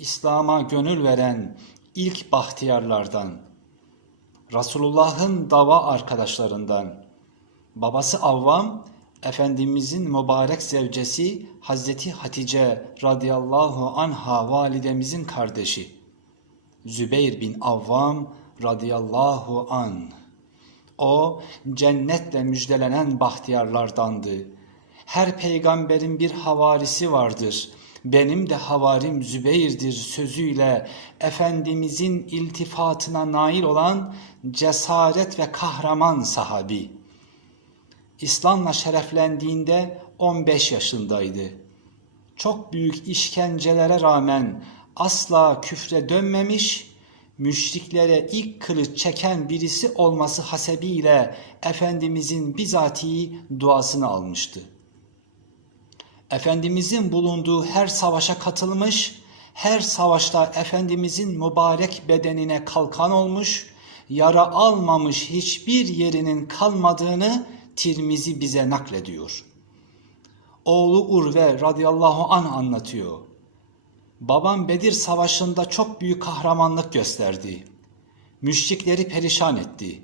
İslam'a gönül veren ilk bahtiyarlardan, Resulullah'ın dava arkadaşlarından, babası Avvam, Efendimizin mübarek zevcesi Hazreti Hatice radıyallahu anha validemizin kardeşi, Zübeyir bin Avvam radıyallahu an. O cennetle müjdelenen bahtiyarlardandı. Her peygamberin bir havarisi vardır. Benim de havarim Zübeyir'dir sözüyle Efendimizin iltifatına nail olan cesaret ve kahraman sahabi. İslam'la şereflendiğinde 15 yaşındaydı. Çok büyük işkencelere rağmen asla küfre dönmemiş, müşriklere ilk kılıç çeken birisi olması hasebiyle Efendimizin bizatihi duasını almıştı. Efendimizin bulunduğu her savaşa katılmış, her savaşta Efendimizin mübarek bedenine kalkan olmuş, yara almamış hiçbir yerinin kalmadığını Tirmizi bize naklediyor. Oğlu Urve radıyallahu anh anlatıyor. Babam Bedir Savaşı'nda çok büyük kahramanlık gösterdi. Müşrikleri perişan etti.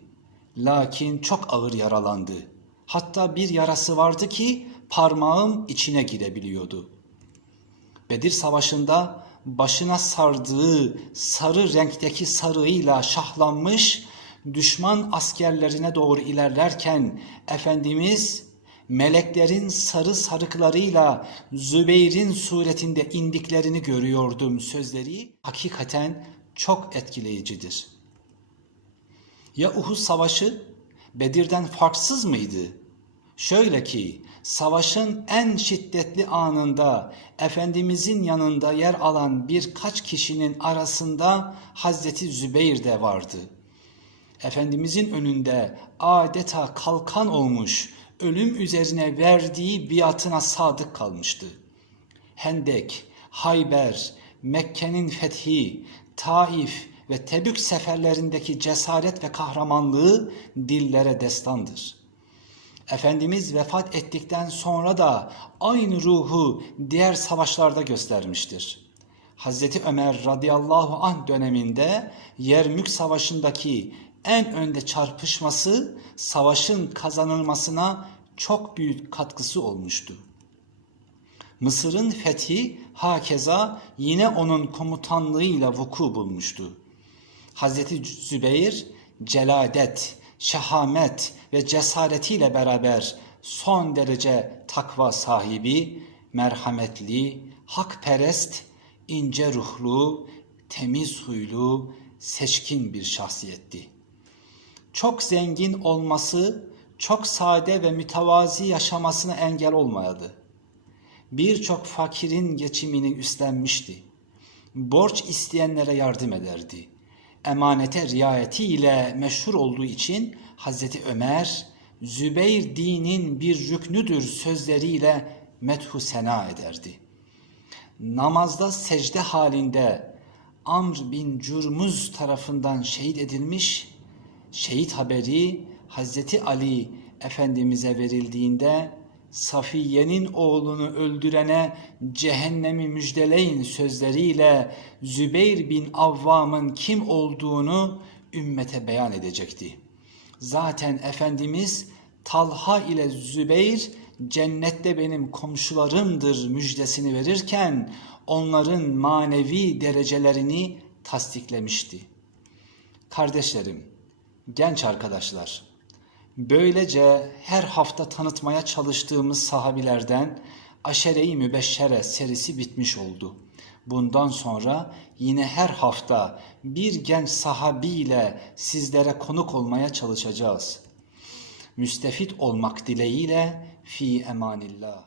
Lakin çok ağır yaralandı. Hatta bir yarası vardı ki parmağım içine girebiliyordu. Bedir Savaşı'nda başına sardığı sarı renkteki sarığıyla şahlanmış düşman askerlerine doğru ilerlerken Efendimiz meleklerin sarı sarıklarıyla Zübeyir'in suretinde indiklerini görüyordum sözleri hakikaten çok etkileyicidir. Ya Uhud Savaşı Bedir'den farksız mıydı? Şöyle ki savaşın en şiddetli anında Efendimizin yanında yer alan birkaç kişinin arasında Hazreti Zübeyir de vardı. Efendimizin önünde adeta kalkan olmuş, ölüm üzerine verdiği biatına sadık kalmıştı. Hendek, Hayber, Mekke'nin fethi, Taif ve Tebük seferlerindeki cesaret ve kahramanlığı dillere destandır. Efendimiz vefat ettikten sonra da aynı ruhu diğer savaşlarda göstermiştir. Hazreti Ömer radıyallahu anh döneminde Yermük Savaşı'ndaki en önde çarpışması savaşın kazanılmasına çok büyük katkısı olmuştu. Mısır'ın fethi hakeza yine onun komutanlığıyla vuku bulmuştu. Hazreti Zübeyir celadet, şehamet ve cesaretiyle beraber son derece takva sahibi, merhametli, hakperest, ince ruhlu, temiz huylu, seçkin bir şahsiyetti. Çok zengin olması, çok sade ve mütevazi yaşamasına engel olmadı. Birçok fakirin geçimini üstlenmişti. Borç isteyenlere yardım ederdi. Emanete riayetiyle meşhur olduğu için Hazreti Ömer, Zübeyir dinin bir rüknüdür sözleriyle methu sena ederdi. Namazda secde halinde Amr bin Cürmüz tarafından şehit edilmiş, şehit haberi Hazreti Ali Efendimiz'e verildiğinde Safiye'nin oğlunu öldürene cehennemi müjdeleyin sözleriyle Zübeyir bin Avvam'ın kim olduğunu ümmete beyan edecekti. Zaten Efendimiz Talha ile Zübeyir cennette benim komşularımdır müjdesini verirken onların manevi derecelerini tasdiklemişti. Kardeşlerim, genç arkadaşlar, böylece her hafta tanıtmaya çalıştığımız sahabilerden Aşere-i Mübeşşere serisi bitmiş oldu. Bundan sonra yine her hafta bir genç sahabiyle sizlere konuk olmaya çalışacağız. Müstefit olmak dileğiyle fi emanillah.